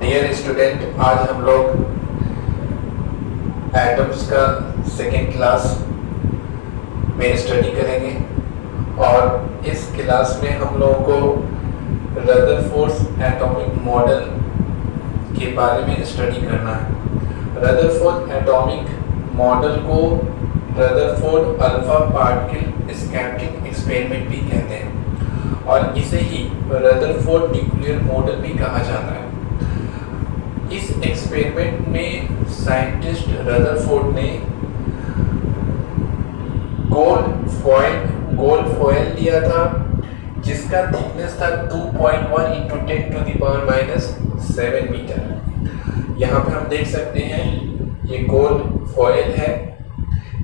Dear student, आज हम लोग एटम्स का सेकेंड क्लास में स्टडी करेंगे और इस क्लास में हम लोगों को रदरफोर्ड एटॉमिक मॉडल के बारे में स्टडी करना है। रदरफोर्ड एटॉमिक मॉडल को Rutherford alpha particle scattering experiment भी कहते हैं और इसे ही रदरफोर्ड न्यूक्लियर मॉडल भी कहा जाता है। इस एक्सपेरिमेंट में साइंटिस्ट रदरफोर्ड ने गोल्ड फॉयल लिया था जिसका थिकनेस था 2.1 इंटू 10⁻⁻7 मीटर। यहाँ पे हम देख सकते हैं ये गोल्ड फॉयल है,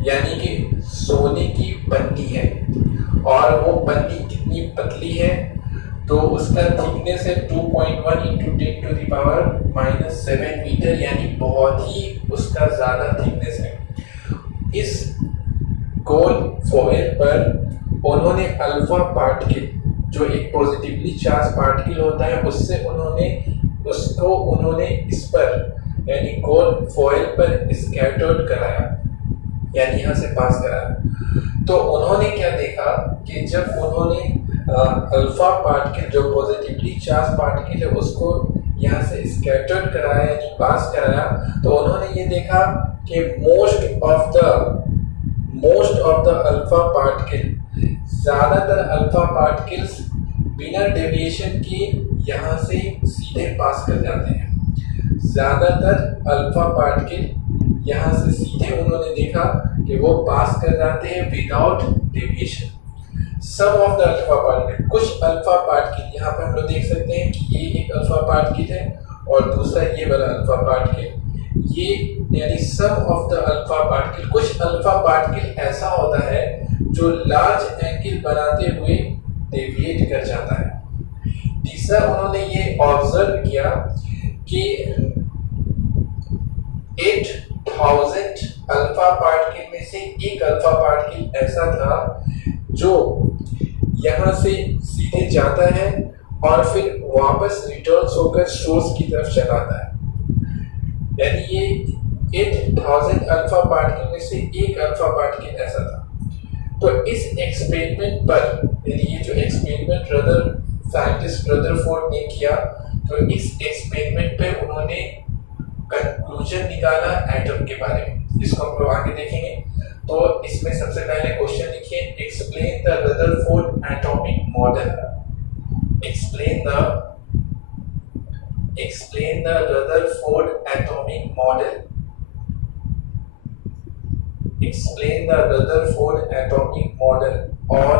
यानी कि सोने की पन्नी है और वो पन्नी कितनी पतली है तो उसका थिकनेस है 2.1 इंटू 10⁻⁻7 मीटर, यानी बहुत ही उसका ज़्यादा थिकनेस है। इस गोल्ड फॉयल पर उन्होंने अल्फा पार्टिकल, जो एक पॉजिटिवली चार्ज पार्टिकल होता है, उन्होंने इस पर यानी गोल्ड फॉयल पर स्कैटर्ड कराया, यानी यहाँ से पास कराया। तो उन्होंने क्या देखा कि जब उन्होंने अल्फा पार्टिकल, जो पॉजिटिवली चार्ज पार्टिकल है, उसको यहाँ से स्कैटर्ड कराया यानी पास कराया, तो उन्होंने ये देखा कि most of the alpha particle, ज़्यादातर अल्फा पार्टिकल्स बिना डेविएशन के यहाँ से सीधे पास कर जाते हैं। ज़्यादातर अल्फा पार्टिकल यहाँ से सीधे उन्होंने देखा कि वो पास कर जाते हैं without deviation. Some of the alpha particle, कुछ अल्फा पार्टिकल, यहाँ पे हम लोग देख सकते हैं कि ये एक अल्फा पार्टिकल है और दूसरा ये वाला अल्फा पार्टिकल, ये यानी सम ऑफ द अल्फा पार्टिकल। कुछ अल्फा पार्टिकल ऐसा होता है जो लार्ज एंगल बनाते हुए डेविएट कर जाता है। तीसरा उन्होंने ये ऑब्जर्व किया कि 8000 अल्फा पार्टिकल में से एक अल्फा पार्टिकल ऐसा था जो यहाँ से सीधे जाता है और फिर वापस रिटर्न होकर सोर्स की तरफ चलाता है। यानी ये 8000 अल्फा पार्टिकल में से एक अल्फा पार्टिकल ऐसा था। तो इस एक्सपेरिमेंट पर, यानी ये जो एक्सपेरिमेंट साइंटिस्ट रदरफोर्ड ने किया, तो इस एक्सपेरिमेंट पे उन्होंने कंक्लूजन निकाला एटम के बारे में, जिसको हम लोग आगे देखेंगे। तो इसमें सबसे पहले क्वेश्चन लिखिए, explain the Rutherford atomic model. Explain the Rutherford atomic model. Explain the Rutherford atomic model और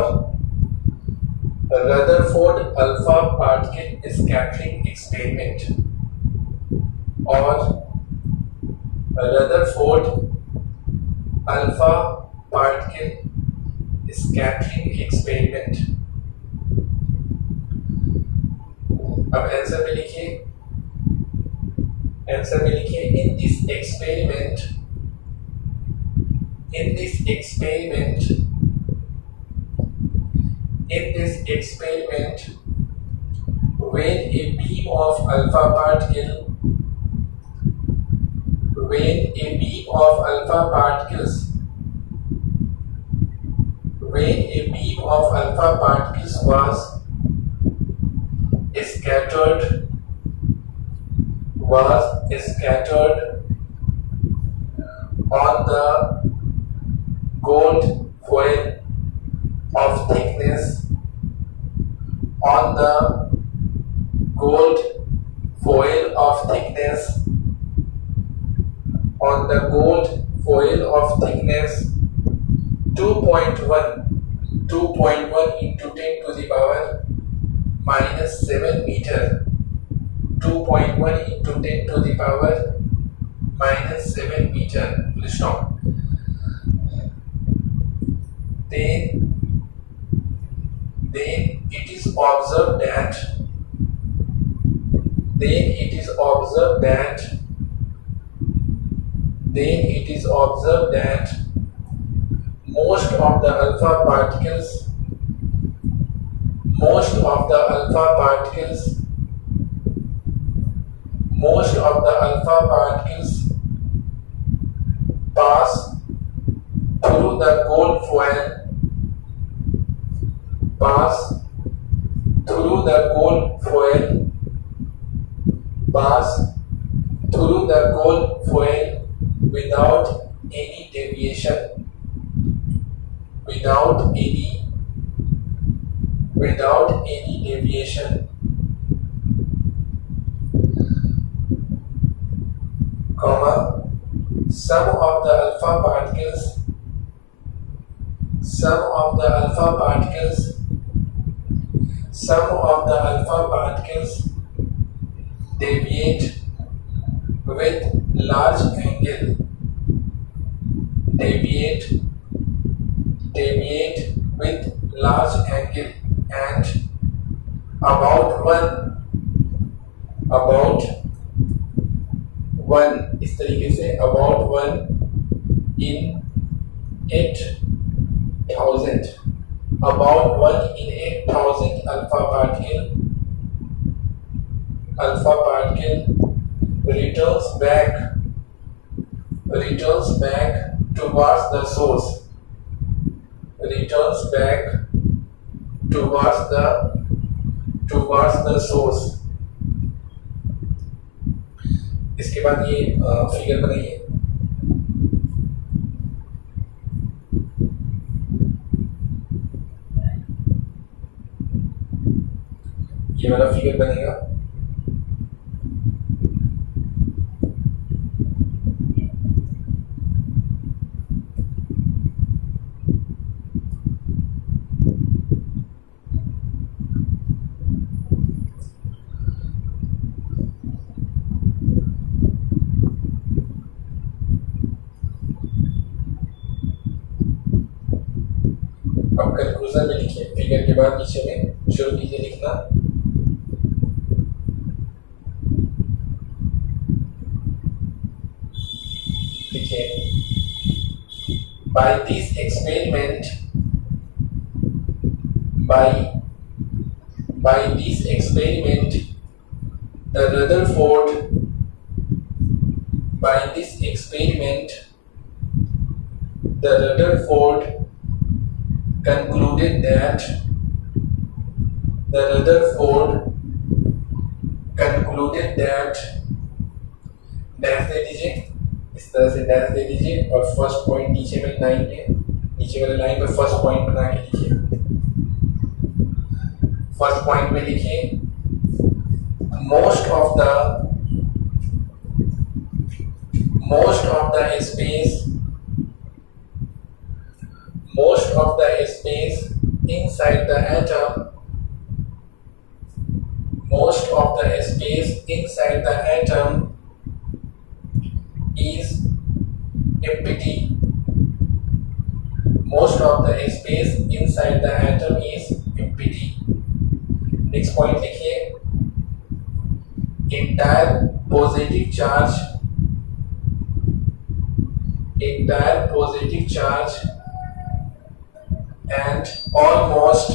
Rutherford alpha particle scattering experiment और Rutherford alpha particle scattering experiment. अब आंसर में लिखिए, in this experiment when a beam of alpha particles was scattered on the gold foil of thickness on the gold foil of thickness 2.1 into 10⁻⁻7 meter, 2.1 into 10⁻⁻7 meter. Stop. Then it is observed that most of the alpha particles most of the alpha particles pass through the gold foil, pass through the gold foil, pass through the gold foil without any deviation, without any deviation, comma, some of the alpha particles deviate with large angle, deviate with large angle, and about one इस तरीके से about 1 in 8,000, about 1 in 8,000 alpha particle returns back towards the source, इसके बाद ये figure बनाइए। ये वाला figure बनेगा। अब कंक्लूजन में लिखिए, फिगर के बाद नीचे में शुरू कीजिए लिखना। लिखिए, by this experiment the Rutherford concluded that dash दे दीजिए, इस तरह से डैश दे दीजिए और फर्स्ट पॉइंट नीचे में लाइन है, नीचे वाले लाइन पे फर्स्ट पॉइंट बना के लिखिए। फर्स्ट पॉइंट में लिखिए most of the space inside the atom is empty. Most of the space inside the atom is empty. Next point लिखिए, entire positive charge and almost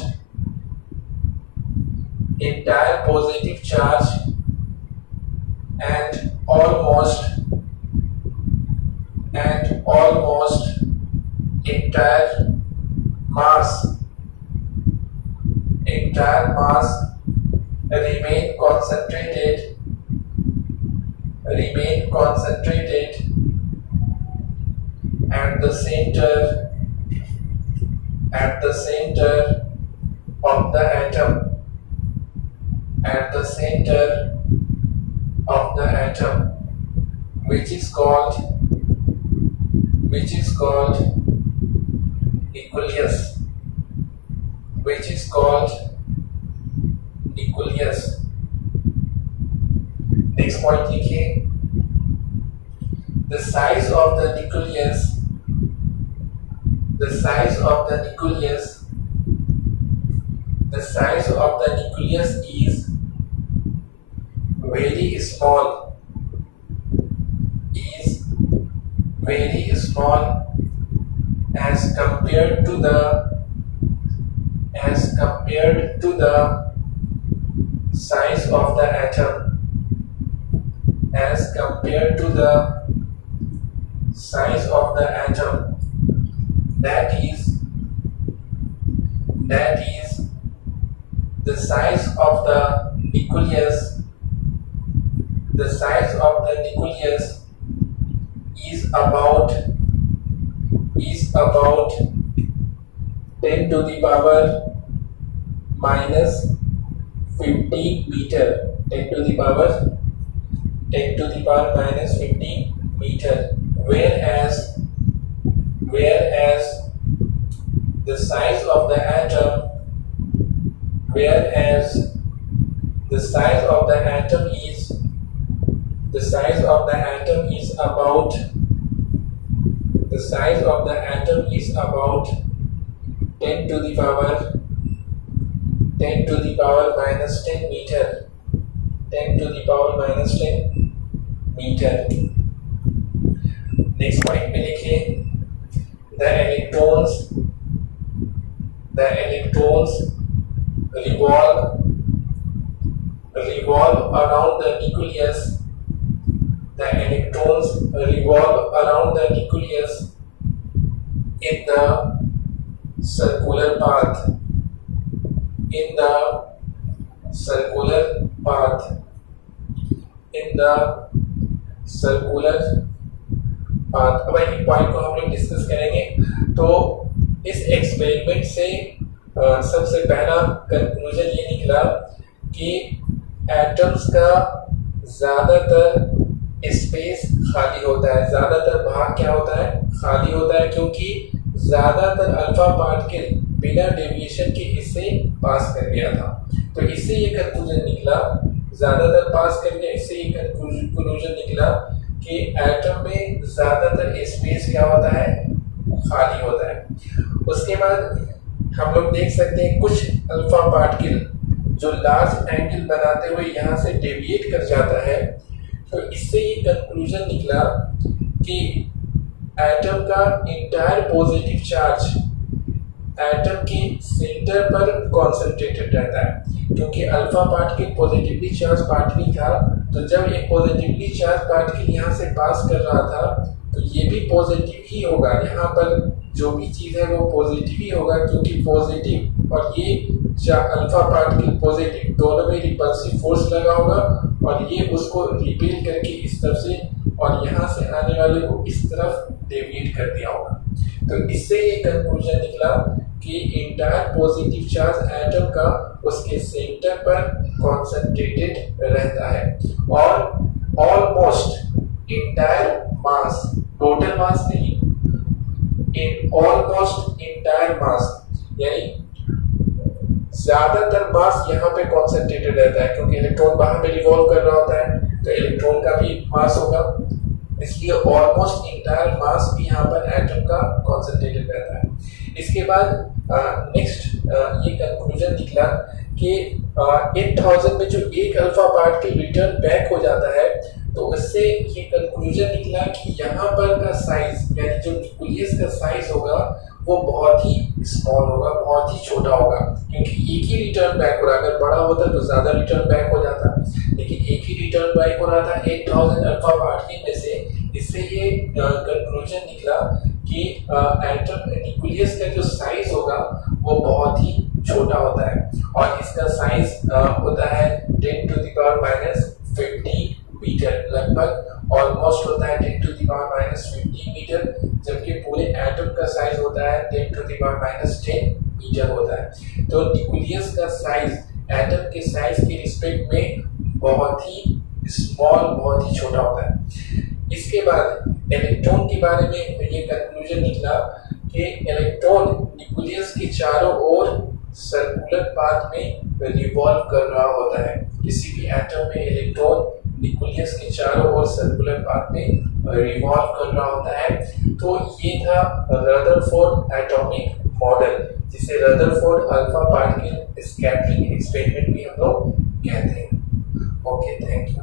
entire mass remain concentrated at the center of the atom, which is called nucleus. Next point लिखिए, the size of the nucleus is very small as compared to the size of the atom. as compared to the size of the atom, that is the size of the nucleus is about 10 to the power minus 15 meter, 10 to the power minus 15 meter, whereas the size of the atom is about 10 to the power minus 10 meter, 10 to the power minus 10 meter. Next point में लिखिए the electrons revolve around the nucleus. The electrons revolve around the nucleus in the circular path. अब एक point को हम लोग discuss करेंगे। तो इस एक्सपेरिमेंट से सबसे पहला कंक्लूजन ये निकला कि एटम्स का ज़्यादातर स्पेस खाली होता है, ज़्यादातर भाग क्या होता है, खाली होता है, क्योंकि ज़्यादातर अल्फा पार्टिकल बिना डेविएशन के इससे पास कर गया था। तो इससे ये कंक्लूजन निकला, ज़्यादातर पास कर गया, इससे ये कंक्लूजन निकला कि एटम में ज़्यादातर स्पेस क्या होता है, खाली होता है। उसके बाद हम लोग देख सकते हैं कुछ अल्फा पार्टिकल जो लार्ज एंगल बनाते हुए यहाँ से डेविएट कर जाता है। तो इससे ये कंक्लूजन निकला कि एटम का इंटायर पॉजिटिव चार्ज एटम के सेंटर पर कॉन्सेंट्रेटेड रहता है, क्योंकि alpha particle positively charge particle था। तो जब एक पॉजिटिवली चार्ज पार्टिकल यहाँ से पास कर रहा था तो ये भी पॉजिटिव ही होगा, यहाँ पर जो भी चीज़ है वो पॉजिटिव ही होगा, क्योंकि पॉजिटिव और ये अल्फा पार्टिकल पॉजिटिव दोनों में रिपल्सिव फोर्स लगा होगा और ये उसको रिपेल करके इस तरफ से और यहाँ से आने वाले को इस तरफ डेविएट कर दिया होगा। तो इससे ये कंक्लूजन निकला कि इंटायर पॉजिटिव चार्ज एटम का उसके सेंटर पर कॉन्सेंट्रेटेड रहता है और ऑलमोस्ट इंटायर मास, टोटल मास नहीं, ऑलमोस्ट इंटायर मास यानी ज्यादातर मास यहाँ पे कॉन्सेंट्रेटेड रहता है, क्योंकि इलेक्ट्रॉन बाहर में रिवॉल्व कर रहा होता है तो इलेक्ट्रॉन का भी मास होगा, इसलिए ऑलमोस्ट इंटायर मास भी यहाँ पर एटम का कॉन्सेंट्रेटेड रहता है। इसके बाद नेक्स्ट ये कंक्लूजन निकला कि 8000 में जो एक अल्फा पार्टिकल रिटर्न बैक हो जाता है तो उससे ये कंक्लूजन निकला कि यहाँ पर का साइज यानी जो न्यूक्लियस का साइज होगा वो बहुत ही स्मॉल होगा, बहुत ही छोटा होगा, क्योंकि एक ही रिटर्न बैक हो रहा है। अगर बड़ा होता तो ज़्यादा रिटर्न बैक हो जाता, लेकिन एक ही रिटर्न बैक हो रहा था 8000 अल्फा पार्टिकल में से। इससे ये कंक्लूजन निकला कि एटम न्यूक्लियस का जो साइज होगा वो बहुत ही छोटा होता है और इसका साइज होता है 10 to the power minus 50 metre, लगभग ऑलमोस्ट होता है 10 to the power minus 50 metre, जबकि पूरे एटम का साइज होता है 10 to the power minus 10 metre होता है। तो न्यूक्लियस का साइज एटम के साइज के रिस्पेक्ट में बहुत ही स्मॉल, बहुत ही छोटा होता है। इसके बाद इलेक्ट्रॉन के बारे में ये कंक्लूजन निकला कि इलेक्ट्रॉन न्यूक्लियस के चारों ओर सर्कुलर पाथ में रिवॉल्व कर रहा होता है। किसी भी एटम में इलेक्ट्रॉन न्यूक्लियस के चारों ओर सर्कुलर पाथ में रिवॉल्व कर रहा होता है। तो ये था रदरफोर्ड एटॉमिक मॉडल, जिसे Rutherford alpha particle scattering experiment भी हम लोग कहते हैं। Okay, thank you.